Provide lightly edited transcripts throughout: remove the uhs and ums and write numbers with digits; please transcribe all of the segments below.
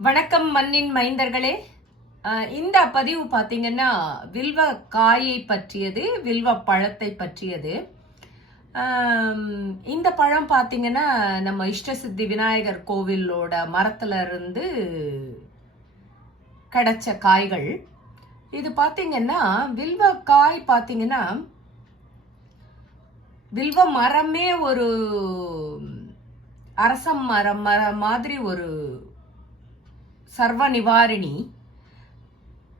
வணக்கம் மண்ணின் மைந்தர்களே. இந்த பதிவு பார்த்தீங்கன்னா வில்வ காயை பற்றியது, வில்வ பழத்தை பற்றியது. இந்த பழம் பார்த்தீங்கன்னா நம்ம இஷ்டசித்தி விநாயகர் கோவிலோட மரத்துல இருந்து கிடைச்ச காய்கள். இது பார்த்தீங்கன்னா வில்வ காய் பார்த்தீங்கன்னா வில்வ மரமே ஒரு அரசம் மரம் மாதிரி ஒரு சர்வ நிவாரணி.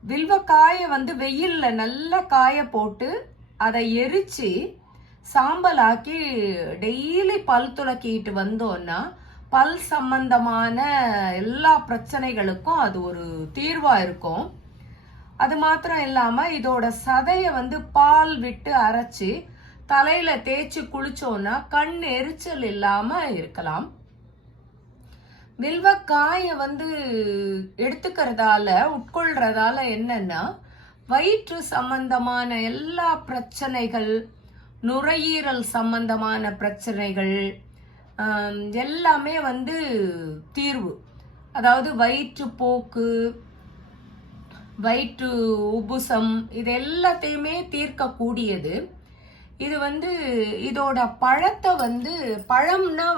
வில்வ காயை வெயில்ல நல்லா காய போட்டு அதை எரிச்சு சாம்பலாக்கி டெய்லி பல் துளக்கிட்டு வந்தோம்னா பல் சம்பந்தமான எல்லா பிரச்சனைகளுக்கும் அது ஒரு தீர்வா இருக்கும். அது மாத்திரம் இல்லாம இதோட சதைய பால் விட்டு அரைச்சு தலையில தேய்ச்சி குளிச்சோம்னா கண் எரிச்சல் இல்லாம இருக்கலாம். வில்வக்காய எடுத்துக்கிறதால உட்கொள்றதால என்னன்னா வயிற்று சம்பந்தமான எல்லா பிரச்சனைகள், நுரையீரல் சம்பந்தமான பிரச்சனைகள் எல்லாமே தீர்வு. அதாவது வயிற்று போக்கு, வயிற்று உபுசம், இது எல்லாத்தையுமே தீர்க்கக்கூடியது. இது இதோட பழத்தை பழம்னா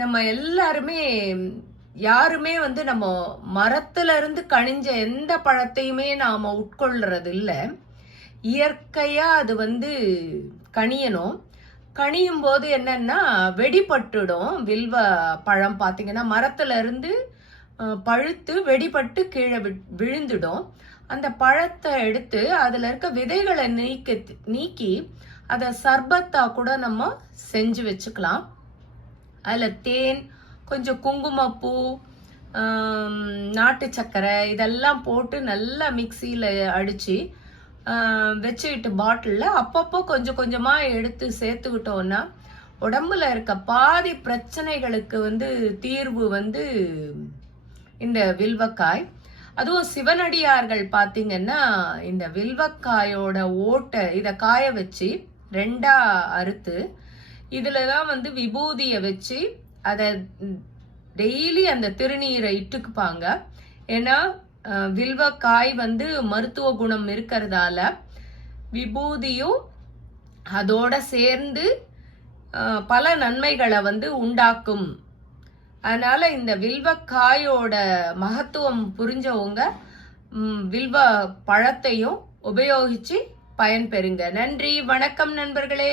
நம்ம எல்லாருமே யாருமே நம்ம மரத்துல இருந்து கனிஞ்ச எந்த பழத்தையுமே நாம உட்கொள்றது இல்ல. இயற்கையா அது கனியணும். கனியும் போது என்னன்னா வெடிபட்டுடும். வில்வ பழம் பாத்தீங்கன்னா மரத்துல இருந்து பழுத்து வெடிபட்டு கீழே விழுந்துடும். அந்த பழத்தை எடுத்து அதுல இருக்க விதைகளை நீக்கி அதை சர்பத்தா கூட நம்ம செஞ்சு வச்சுக்கலாம். அதில் தேன், கொஞ்சம் குங்குமப்பூ, நாட்டு சர்க்கரை இதெல்லாம் போட்டு நல்லா மிக்சியில் அடித்து வச்சுக்கிட்டு பாட்டிலில் அப்பப்போ கொஞ்சம் கொஞ்சமாக எடுத்து சேர்த்துக்கிட்டோன்னா உடம்புல இருக்க பாதி பிரச்சனைகளுக்கு தீர்வு இந்த வில்வக்காய். அதுவும் சிவனடியார்கள் பார்த்தீங்கன்னா இந்த வில்வக்காயோட ஓட்டை இதை காய வச்சு 2ஆ அறுத்து இதுலதான் விபூதிய வச்சு அதை டெய்லி அந்த திருநீரை இட்டுக்குப்பாங்க. ஏன்னா வில்வக்காய் மருத்துவ குணம் இருக்கிறதால விபூதியும் அதோட சேர்ந்து பல நன்மைகளை உண்டாக்கும். அதனால இந்த வில்வக்காயோட மகத்துவம் புரிஞ்சவங்க வில்வ பழத்தையும் உபயோகிச்சு பயன்பெறுங்க. நன்றி, வணக்கம் நண்பர்களே.